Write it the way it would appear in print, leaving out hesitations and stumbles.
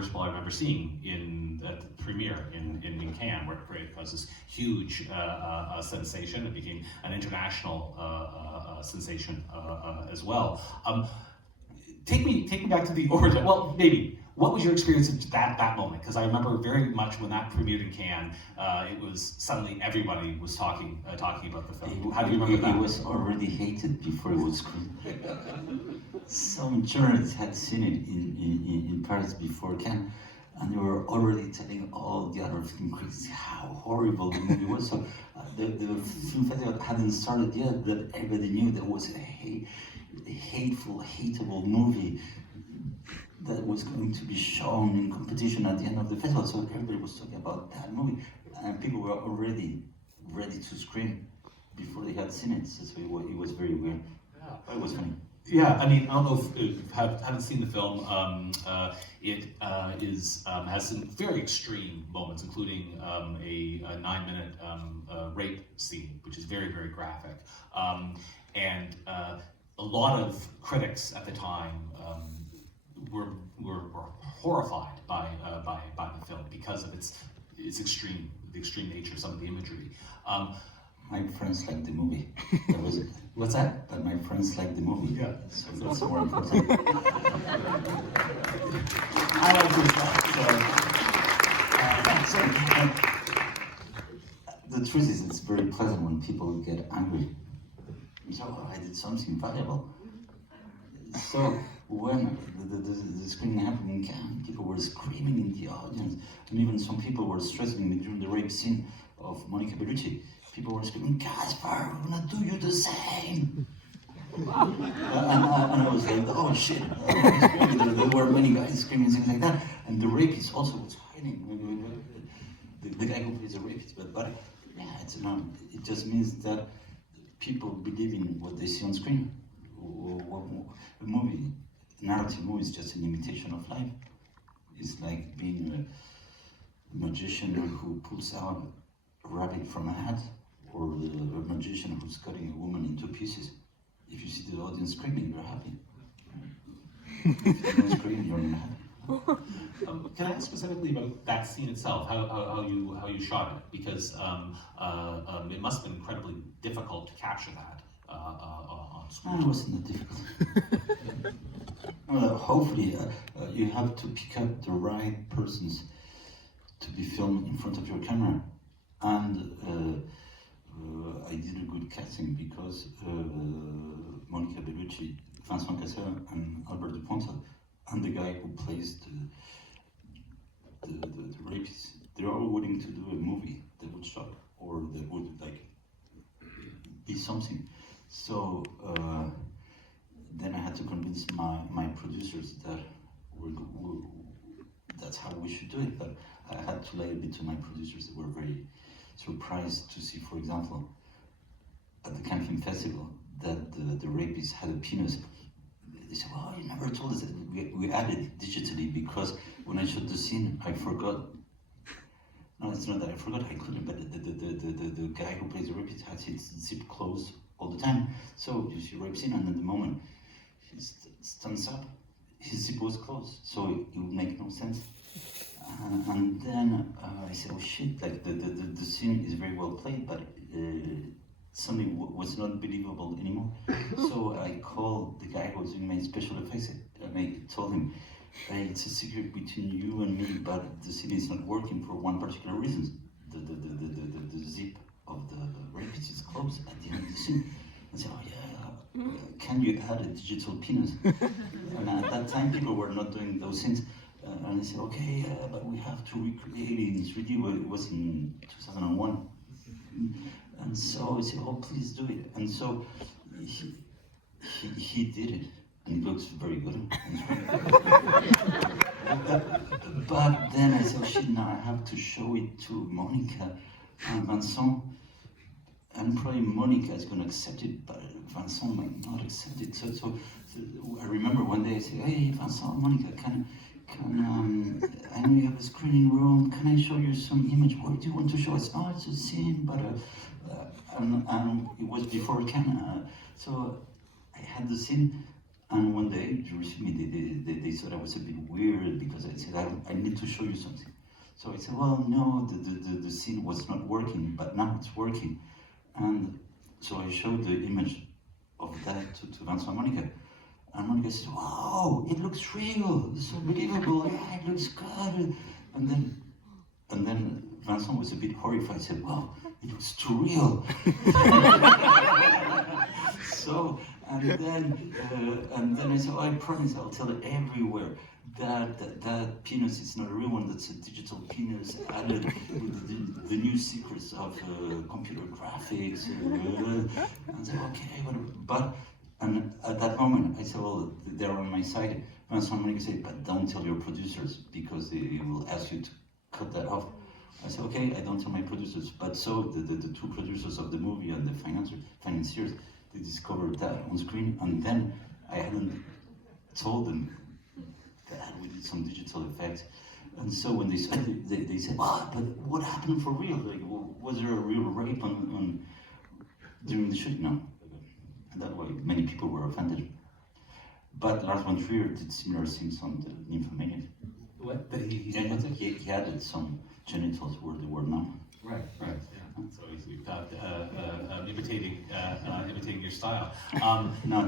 reversible I remember seeing at the premiere in Cannes, where it was this huge sensation. It became an international sensation as well. Take me back to the origin. Well, maybe. What was your experience at that moment? Because I remember very much when that premiered in Cannes, it was suddenly everybody was talking about the film. How do you remember that? It was already hated before it was screened. Some journalists had seen it in Paris before Cannes, and they were already telling all the other film critics how horrible the movie was. So the film festival hadn't started yet, but everybody knew there was a hateful, hateable movie that was going to be shown in competition at the end of the festival. So everybody was talking about that movie, and people were already ready to scream before they had seen it. So it was very weird. Yeah. But it was funny. Yeah, I mean, I don't know if you haven't seen the film. It has some very extreme moments, including a 9-minute rape scene, which is very, very graphic. And a lot of critics at the time were horrified by the film because of its the extreme nature of some of the imagery. My friends liked the movie. What's that? But my friends liked the movie. Yeah. So that's more important. I like to The truth is, it's very pleasant when people get angry. So, I did something valuable. So, when the screening happened in Cannes, people were screaming in the audience, and even some people were stressing me during the rape scene of Monica Bellucci. People were screaming, "Gaspar, we're gonna do you the same!" and I was like, oh shit. There were many guys screaming things like that. And the rapist also was hiding. The guy who plays the rapist. But yeah, it's not. It just means that people believe in what they see on screen. A movie, a narrative movie is just an imitation of life. It's like being a magician who pulls out a rabbit from a hat, or a magician who's cutting a woman into pieces. If you see the audience screaming, you're happy. If you don't scream, you're not happy. Can I ask specifically about that scene itself? How you shot it? Because it must have been incredibly difficult to capture that on screen. It wasn't that difficult. Hopefully, you have to pick up the right persons to be filmed in front of your camera, and I did a good casting because Monica Bellucci, Vincent Cassel, and Albert Dupontel, and the guy who plays the rapist, they're all willing to do a movie that would shock, or that would like be something. So then I had to convince my producers that that's how we should do it. But I had to lay a bit to my producers that were very surprised to see, for example, at the Cannes Film Festival, that the rapist had a penis. They said, "Well, you never told us that." We added it digitally because when I shot the scene, I forgot. No, it's not that I forgot, I couldn't, but the guy who plays the rapist has his zip closed all the time. So you see a rape scene, and at the moment he stands up, his zip was closed, so it would make no sense. And then I said, "Oh shit!" Like the scene is very well played, but something was not believable anymore. So I called the guy who was doing my special effects, and I told him, "Hey, it's a secret between you and me, but the scene is not working for one particular reason. The zip of the rapist is closed at the end of the scene." I said, "Oh yeah, can you add a digital penis?" And at that time, people were not doing those things. And I said, "Okay, but we have to recreate it in 3D. It was in 2001. And so I said, "Oh, please do it." And so he did it, and it looks very good. But then I said, "Oh shit, now I have to show it to Monica and Vincent. And probably Monica is going to accept it, but Vincent might not accept it." So I remember one day I said, "Hey, Vincent, Monica, I know you have a screening room. Can I show you some image? What do you want to show us?" "Oh, it's a scene, but and it was before Cannes." So I had the scene, And one day, they received me, they thought I was a bit weird because I said, I need to show you something. So I said, well, no, the scene was not working, but now it's working. And so I showed the image of that to Vincent and Monica. And Monica said, wow, it looks real, it's unbelievable, yeah, it looks good. And then Vincent was a bit horrified, he said, wow, it looks too real. So, and then I said, oh, I promise I'll tell it everywhere. That penis is not a real one, that's a digital penis added with the new secrets of computer graphics. And I said, okay, whatever. And at that moment, I said, well, they're on my side. And someone said, but don't tell your producers because they will ask you to cut that off. I said, okay, I don't tell my producers. But so the two producers of the movie and the financiers, they discovered that on screen. And then I hadn't told them that we did some digital effects. And so when they saw it, they said, but what happened for real? Like, was there a real rape during the shoot? No. And that way, many people were offended. But Lars von Trier did similar things on the Nymphomaniac. What? He added some genitals where they were not. Right. Yeah. So he's imitating your style. No,